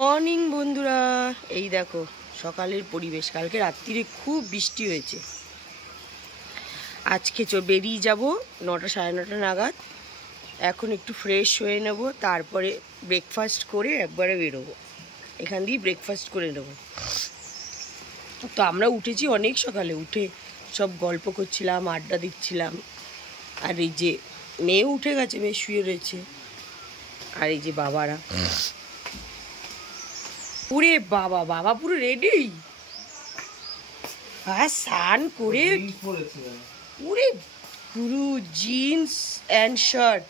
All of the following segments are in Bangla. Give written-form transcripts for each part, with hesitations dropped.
মর্নিং বন্ধুরা, এই দেখো সকালের পরিবেশ। কালকে রাত্রিরে খুব বৃষ্টি হয়েছে। আজকে বেরিয়ে যাব 9টা সাড়ে 9টা নাগাদ। এখন একটু ফ্রেশ হয়ে নেব, তারপরে ব্রেকফাস্ট করে একবারে বেরোবো। এখান দিয়ে ব্রেকফাস্ট করে নেব। তো আমরা উঠেছি অনেক সকালে, উঠে সব গল্প করছিলাম, আড্ডা দিচ্ছিলাম। আর এই যে মেয়ে উঠে গেছে, মেয়ে শুয়ে রয়েছে। আর এই যে বাবারা, ওরে বাবা, বাবা পুরো রেডি। আর স্নান করে পুরো পুরো জিন্স অ্যান্ড শার্ট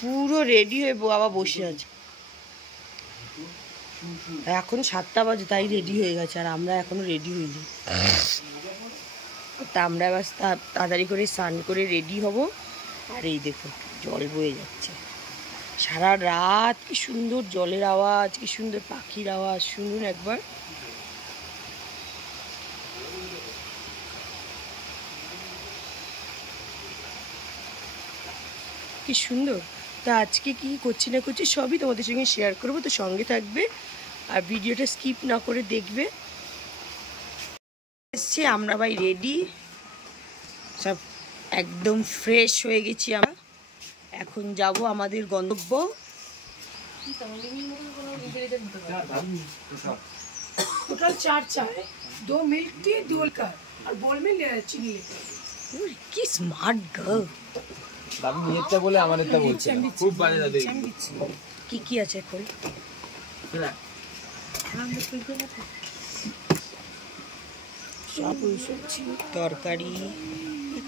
পুরো রেডি হয়ে বাবা বসে আছে। এখন 7টা বাজে, তাই রেডি হয়ে গেছে। আর আমরা এখনো রেডি হইনি। তা আমরা এবার তাড়াতাড়ি করে স্নান করে রেডি হব। আর এই দেখো জল বয়ে যাচ্ছে সারা রাত। কি সুন্দর জলের আওয়াজ, কি সুন্দর পাখির আওয়াজ, শুনুন একবার। কি সুন্দর। তা আজকে কি করছি না করছি সবই তোমাদের সঙ্গে শেয়ার করবো, তো সঙ্গে থাকবে আর ভিডিওটা স্কিপ না করে দেখবে। এসছি আমরা ভাই রেডি, সব একদম ফ্রেশ হয়ে গেছি আমরা। এখন যাব আমাদের গন্তব্য। टोटल 4 चाय, 2 मिल्क टी, ड्यूल का और बोल में चीनी। কি স্মার্ট গার্ল। দাদু নিয়েটা বলে আমার এটা বলছে খুব বাজে দাদু। কি কি আছে এখন? তরকারি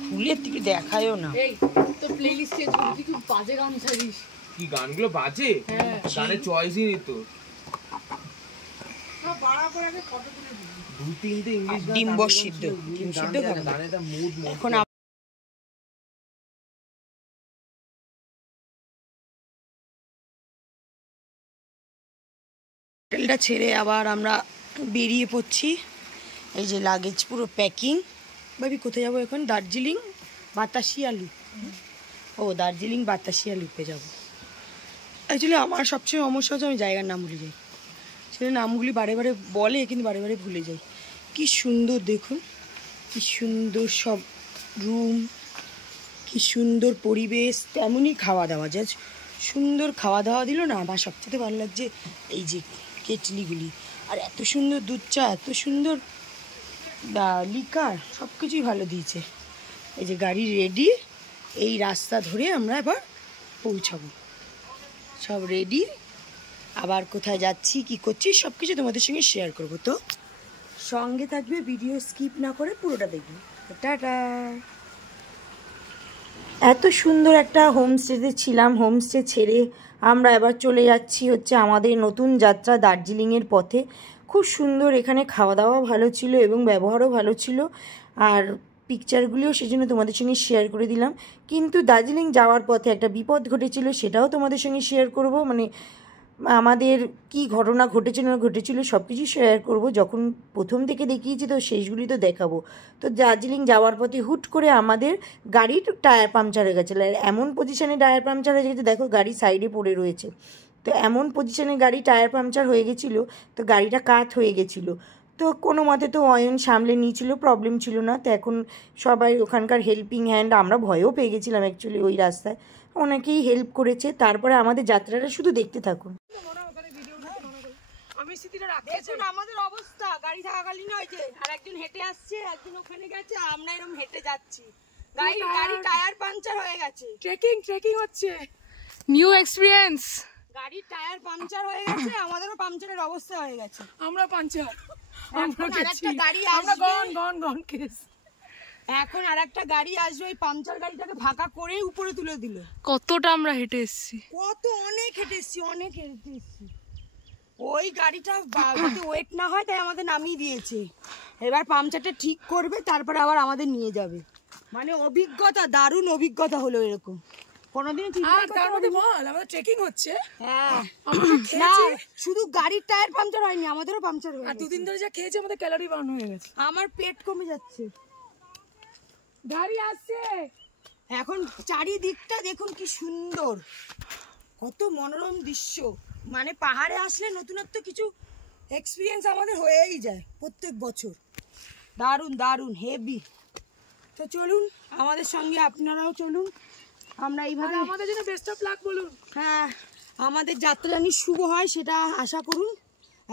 খুলে তুই দেখায়ও না। এই তো প্লেলিস্টে তুই কি বাজে গান ছাড়িস? কি গানগুলো বাজে? গানের চয়েসই নেই তো। না বাড়াবার আগে ফটো তুলে দিবি। 2-3টে ইংলিশ গান, ডিম সিদ্ধ, ডিম সিদ্ধ খাবো। গানেটা মুড এখন হোটেলটা ছেড়ে আবার আমরা বেরিয়ে পড়ছি। এই যে লাগেজ পুরো প্যাকিং। ভাবি কোথায় যাবো এখন? দার্জিলিং বাতাসিয়া লুপ। ও দার্জিলিং বাতাসিয়া লুপে যাব। অ্যাকচুয়ালি আমার সবচেয়ে সমস্যা হচ্ছে আমি জায়গার নাম ভুলে যাই। সেটা নামগুলি বারে বারে বলে, কিন্তু বারে বারে ভুলে যাই। কি সুন্দর দেখুন, কি সুন্দর সব রুম, কি সুন্দর পরিবেশ, তেমনই খাওয়া দাওয়া। যা সুন্দর খাওয়া দাওয়া দিল না, আমার সবচেয়ে ভালো লাগছে এই যে কেটলিগুলি। আর এত সুন্দর দুধ চা, এত সুন্দর লিকার, সব কিছুই ভালো দিয়েছে। এই যে গাড়ি রেডি, এই রাস্তা ধরে আমরা এবার পৌঁছাবো। সব রেডি, আবার কোথায় যাচ্ছি, কি করছি, সব কিছু তোমাদের সঙ্গে শেয়ার করবো। তো সঙ্গে থাকবে, ভিডিও স্কিপ না করে পুরোটা দেখবে। টাটা। এত সুন্দর একটা হোমস্টেতে ছিলাম, হোমস্টে ছেড়ে আমরা এবার চলে যাচ্ছি হচ্ছে আমাদের নতুন যাত্রা দার্জিলিংয়ের পথে। খুব সুন্দর, এখানে খাওয়া দাওয়া ভালো ছিল এবং ব্যবহারও ভালো ছিল। আর পিকচারগুলিও সেজন্য তোমাদের সঙ্গে শেয়ার করে দিলাম। কিন্তু দার্জিলিং যাওয়ার পথে একটা বিপদ ঘটেছিল, সেটাও তোমাদের সঙ্গে শেয়ার করব। মানে আমাদের কি ঘটনা ঘটেছিল সব কিছু শেয়ার করব। যখন প্রথম থেকে দেখিয়েছি তো শেষগুলি তো দেখাবো। তো দার্জিলিং যাওয়ার পথে হুট করে আমাদের গাড়ির টায়ার পাংচার হয়ে গেছিলো। আর এমন পজিশানে টায়ার পাংচার হয়ে গেছে, দেখো গাড়ি সাইডে পড়ে রয়েছে। তো এমন পজিশানে গাড়ি টায়ার পাংচার হয়ে গেছিলো, তো গাড়িটা কাত হয়ে গেছিলো। তো কোনো মতে তো অয়ন সামলে নিয়েছিল, প্রবলেম ছিল না। তো এখন সবাই ওখানকার হেল্পিং হ্যান্ড, আমরা ভয়ও পেয়ে গেছিলাম অ্যাকচুয়ালি ওই রাস্তায়, অনেকেই হেল্প করেছে। তারপরে আমাদের যাত্রাটা শুধু দেখতে থাকুন। দেখুন আমাদের অবস্থা, গাড়ি থাকাকালীন হয়েছে। আর একজন হেঁটে আসছে, একজন ওখানে গেছে, আমরা এরকম হেঁটে যাচ্ছি। গাড়ি টায়ার পাংচার হয়ে গেছে। ট্রেকিং হচ্ছে, নিউ এক্সপেরিয়েন্স। গাড়ির টায়ার পাংচার হয়ে গেছে, আমাদেরও পাংচারের অবস্থা হয়ে গেছে। আমরা পাঞ্চার, আমরা আরেকটা গাড়ি আমরা আসবে, গন কেস। এখন আরেকটা গাড়ি আসবে, ওই পাংচার গাড়িটাকে ফাঁকা করে উপরে তুলে দিল। কতটা আমরা হেঁটে এসেছি, অনেক হেঁটে এসেছি। ওই গাড়িটা যাতে ওয়েট না হয় তাই আমাদের নামিয়ে দিয়েছে। এবার পাংচারটা ঠিক করবে, তারপরে আবার আমাদের নিয়ে যাবে। মানে অভিজ্ঞতা, দারুণ অভিজ্ঞতা হলো এরকম। কোনোদিন আমাদের ট্রেকিং হচ্ছে। হ্যাঁ, না শুধু গাড়ির টায়ার পাংচার হয়নি, আমাদেরও পাংচার হয়ে গেছে। 2 দিন ধরে যা খেয়েছি আমাদের ক্যালোরি বার্ন হয়ে গেছে। আমার পেট কমে যাচ্ছে। গাড়ি আসছে এখন চারিদিকটা দেখুন কি সুন্দর, কত মনোরম দৃশ্য। মানে পাহাড়ে আসলে নতুনত্ব কিছু এক্সপিরিয়েন্স আমাদের হয়েই যায় প্রত্যেক বছর। দারুণ দারুণ হেভি। তো চলুন আমাদের সঙ্গে আপনারাও চলুন, আমরা এইভাবে আমাদের জন্য বেস্ট অফ লাক বলুন। হ্যাঁ, আমাদের যাত্রা জানি শুভ হয় সেটা আশা করুন।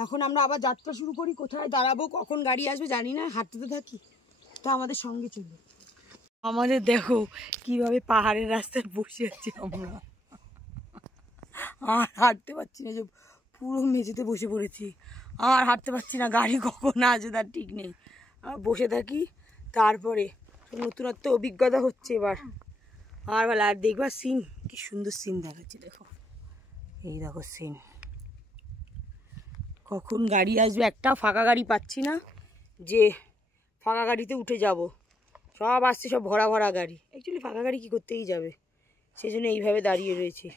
এখন আমরা আবার যাত্রা শুরু করি। কোথায় দাঁড়াবো, কখন গাড়ি আসবে জানি না, হাঁটতে থাকি। তো আমাদের সঙ্গে চলুন। আমাদের দেখো কিভাবে পাহাড়ের রাস্তায় বসে আছি আমরা, আর হাঁটতে পারছি না, যে পুরো মেঝেতে বসে পড়েছি, আর হাঁটতে পারছি না। গাড়ি কখন আসবে তার ঠিক নেই, বসে থাকি। তারপরে নতুনত্ব অভিজ্ঞতা হচ্ছে এবার। আর ভালো, আর দেখবা সিন, কি সুন্দর সিন দেখাচ্ছে। দেখো এই দেখো সিন, কখন গাড়ি আসবে, একটা ফাঁকা গাড়ি পাচ্ছি না যে ফাঁকা গাড়িতে উঠে যাব। সব আসছে, সব ভরা ভরা গাড়ি। অ্যাকচুয়ালি ফাঁকা গাড়ি কী করতেই যাবে, সেই জন্য এইভাবে দাঁড়িয়ে রয়েছে।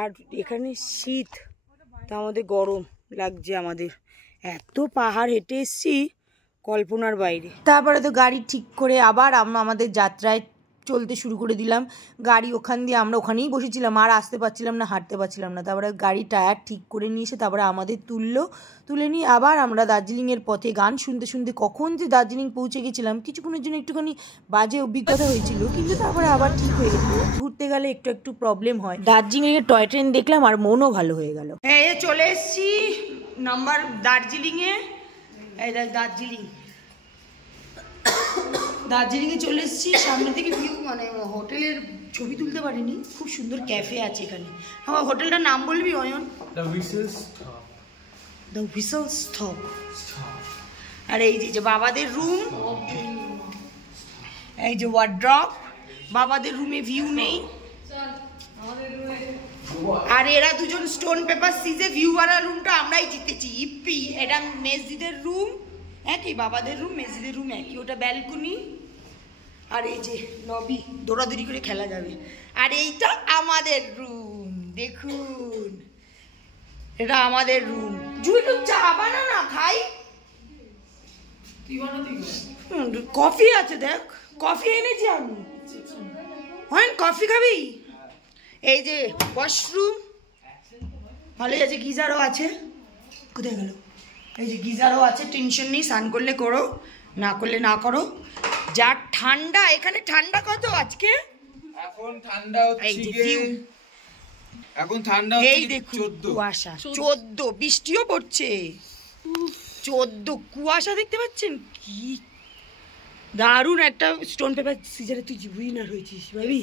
আর এখানে শীত, তা আমাদের গরম লাগছে। আমাদের এত পাহাড় হেঁটে এসছি কল্পনার বাইরে। তারপরে তো গাড়ি ঠিক করে আবার আমরা আমাদের যাত্রায় চলতে শুরু করে দিলাম। গাড়ি ওখান দিয়ে আমরা ওখানেই বসেছিলাম, আর আসতে পারছিলাম না, হাঁটতে পারছিলাম না। তারপরে গাড়ি টায়ার ঠিক করে নিয়ে এসে তারপরে আমাদের তুলে নিয়ে আবার আমরা দার্জিলিংয়ের পথে গান শুনতে শুনতে কখন যে দার্জিলিং পৌঁছে গেছিলাম। কিছুক্ষণের জন্য একটুখানি বাজে অভিজ্ঞতা হয়েছিল, কিন্তু তারপরে আবার ঠিক হয়ে গেল। ঘুরতে গেলে একটু প্রবলেম হয়। দার্জিলিংয়ের টয় ট্রেন দেখলাম আর মনও ভালো হয়ে গেল। এই চলে এসছি নাম্বার দার্জিলিংয়ে। এই দার্জিলিংয়ে চলে এসেছি। সামনে থেকে ভিউ, মানে হোটেলের ছবি তুলতে পারিনি। খুব সুন্দর ক্যাফে আছে এখানে। আমার হোটেলটার নাম বলবি অয়ন? The whistle stop. আর এই যে বাবাদের রুম, এই যে ওয়ার্ড্রপ। বাবাদের রুমে ভিউ নেই, আর এরা দুজন স্টোন পেপার সিজে ভিউ ওয়ালা রুমটা আমরাই জিতেছি। ইপ্পি, এটা মসজিদের রুম একই, বাবাদের রুম মসজিদের রুম একই। ওটা ব্যালকনি, আর এই যে লবি, দৌড়াদৌড়ি করে খেলা যাবে। আর এইটা আমাদের রুম, দেখুন এটা আমাদের রুম। জুই তো চা বানা না, খাই। কফি আছে, দেখ কফি এনেছি আমি। হয় কফি খাবি? এই যে ওয়াশরুম ভালোই আছে, গিজারও আছে। কোথায় গেল? এই যে গিজারও আছে, টেনশন নেই, স্নান করলে করো, না করলে না করো। যা ঠান্ডা এখানে। ঠান্ডা কত আজকে? এখন ঠান্ডা হচ্ছে, এখন ঠান্ডা এই দেখুন কুয়াশা, 14, বৃষ্টিও পড়ছে। 14 কুয়াশা দেখতে পাচ্ছেন কি দারুণ। একটা স্টোন পেপার সিজারে তুই উইনার হয়েছিস ভাবি।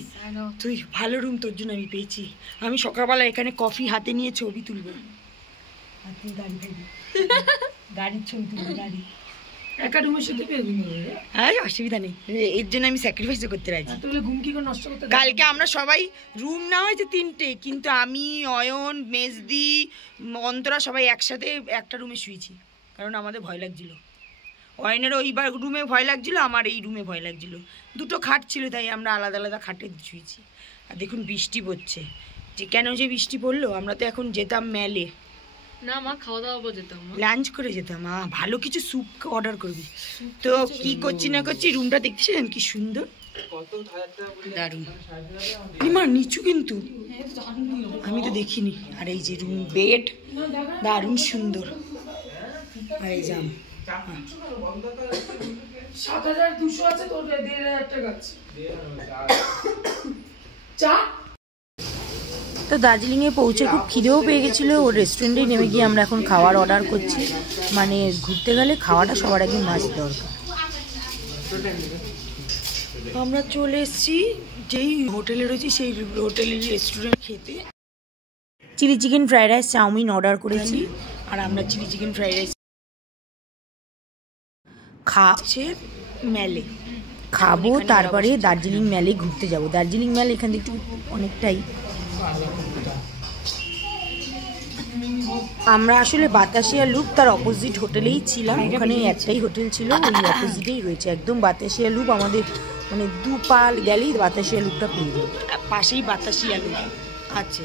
তুই ভালো রুম তোর জন্য আমি পেয়েছি। আমি সকালবেলা এখানে কফি হাতে নিয়ে ছবি তুলবো, আর তুই গাড়ি তুলবি, গাড়ির ছবি তুলবি। গাড়ি একা রুমের সাথে হ্যাঁ, অসুবিধা নেই, এর জন্য আমি স্যাক্রিফাইসও করতে রাজি। ঘুম কি করে নষ্ট করতে? কালকে আমরা সবাই রুম না হয়েছে 3টে, কিন্তু আমি, অয়ন, মেজদি, অন্তরা সবাই একসাথে একটা রুমে শুয়েছি, কারণ আমাদের ভয় লাগছিল। অয়নের ওই রুমে ভয় লাগছিল, আমার এই রুমে ভয় লাগছিল। দুটো খাট ছিল, তাই আমরা আলাদা আলাদা খাটে শুয়েছি। আর দেখুন বৃষ্টি পড়ছে। যে কেন যে বৃষ্টি পড়লো, আমরা তো এখন যেতাম মেলে না, মা খাওয়া দাওয়া যেতাম, লাঞ্চ করে যেতাম। ভালো কিছু স্যুপ অর্ডার করবি। তো কি করছি না করছি, রুমটা দেখতেছিলেন কি সুন্দর, দারুণ। মা নিচু কিন্তু, আমি তো দেখিনি। আর এই যে রুম, বেড দারুণ সুন্দর। আর এই জাম 7,200 আছে, তোর 1,500 টাকা আছে। চা। তো দার্জিলিংয়ে পৌঁছে খুব খিদেও পেয়ে গেছিলো। ওর রেস্টুরেন্টে নেমে গিয়ে আমরা এখন খাওয়ার অর্ডার করছি। মানে ঘুরতে গেলে খাওয়াটা সবার আগে মাস্ট দরকার। আমরা চলে এসেছি যেই হোটেলে রয়েছি সেই হোটেলের রেস্টুরেন্ট খেতে। Chilli chicken fried rice, chowmein order করেছি। আর আমরা চিলি চিকেন ফ্রাইড রাইস খাচ্ছে মেলে খাবো, তারপরে দার্জিলিং মেলে ঘুরতে যাব। দার্জিলিং মেলে এখান থেকে অনেকটাই। আমরা আসলে বাতাসিয়া লুপ তার অপোজিট হোটেলেই ছিলাম। ওখানে একটাই হোটেল ছিল, ওই অপোজিটেই রয়েছে একদম বাতাসিয়া লুপ। আমাদের মানে 2 পা গেলেই বাতাসিয়া লুপটা পেয়ে যাবে, পাশেই বাতাসিয়া লুপ আছে।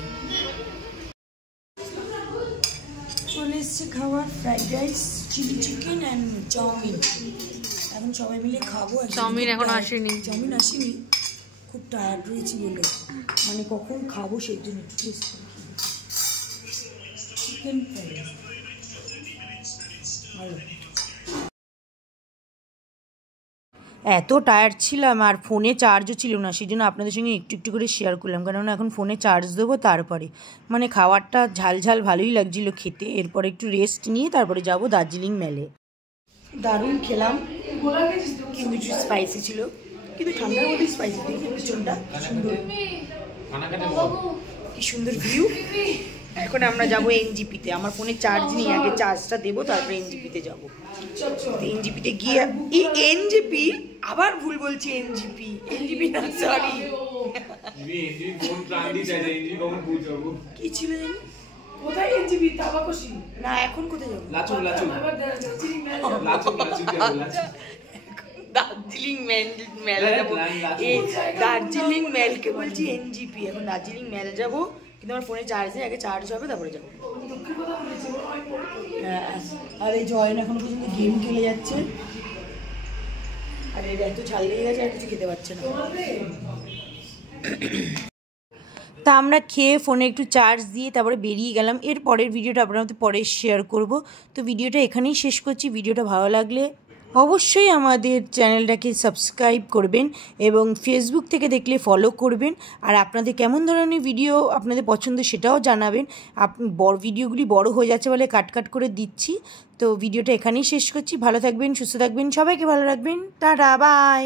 চলে এসছে খাবার, fried rice, chilli chicken and chowmein. এখন সবাই মিলে খাবো। চাউমিন এখন আসেনি, চাউমিন আসেনি, খুব টায়ার্ড রয়েছি বলে, মানে কখন খাবো সেই জন্য একটু টেস্ট করি। চিকেন ফ্রাইড রাইস ভালো। এত টায়ার্ড ছিলাম আর ফোনে চার্জও ছিল না, সেই জন্য আপনাদের সঙ্গে একটু একটু করে শেয়ার করলাম, কারণ এখন ফোনে চার্জ দেবো তারপরে। মানে খাবারটা ঝাল ঝাল ভালোই লাগছিল খেতে। এরপরে একটু রেস্ট নিয়ে তারপরে যাব দার্জিলিং মেলে। দারুণ খেলাম, কিন্তু একটু স্পাইসি ছিল, কিন্তু ঠান্ডার মধ্যে স্পাইসি দেখি পিছনটা সুন্দর, কি সুন্দর ভিউ। এখন আমরা যাবো এনজিপিতে। আমার ফোনে চার্জ নেই, আগে চার্জটা দেবো তারপরে এনজিপিতে যাবো। এনজিপিতে গিয়ে এনজিপি আবার ভুল বলছি, এনজিপি না, সরি কি ছিল জানি, কোথায় এনজিবি তাবাকশি না এখন কোথায় যাবো, দার্জিলিং মেল যাবো। দার্জিলিং মেলকে বলছি এনজিপি, এখন দার্জিলিং মেল যাবো, কিন্তু আমার ফোনে চার্জ নেই, আগে চার্জ হবে তারপরে যাবো। আর এই জয়ন এখন পর্যন্ত গেম খেলে যাচ্ছে, আর এর এত ঝাল লেগে গেছে আর কিছু খেতে পারছে না। তা আমরা খেয়ে ফোনে একটু চার্জ দিয়ে তারপরে বেরিয়ে গেলাম। এর পরের ভিডিওটা আপনাদের পরে শেয়ার করব। তো ভিডিওটা এখানেই শেষ করছি। ভিডিওটা ভালো লাগলে অবশ্যই আমাদের চ্যানেলটাকে সাবস্ক্রাইব করবেন এবং ফেসবুক থেকে দেখলে ফলো করবেন। আর আপনাদের কেমন ধরনের ভিডিও আপনাদের পছন্দ সেটাও জানাবেন। ভিডিওগুলি বড় হয়ে যাচ্ছে বলে কাট করে দিচ্ছি। তো ভিডিওটা এখানেই শেষ করছি। ভালো থাকবেন, সুস্থ থাকবেন, সবাইকে ভালো রাখবেন। Tata, by.